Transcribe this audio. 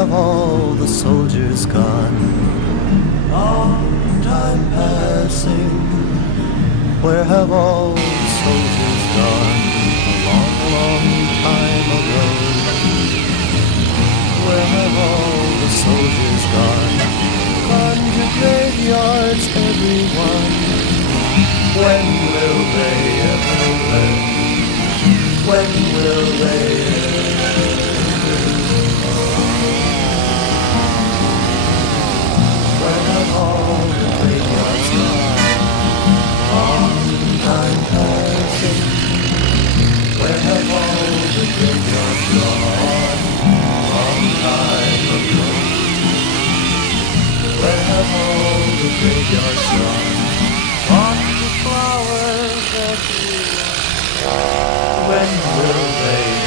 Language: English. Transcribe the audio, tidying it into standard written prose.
have all the soldiers gone? Long time passing. Where have all the soldiers gone? A long, long time ago. Where have all the soldiers gone? Gone to graveyards, everyone. When will they ever learn? When will they ever learn? Where have all the graveyards gone? Long time passing. Where have all the graveyards gone? Long time ago. Where have all the graveyards gone? Gone to flowers everywhere. When will they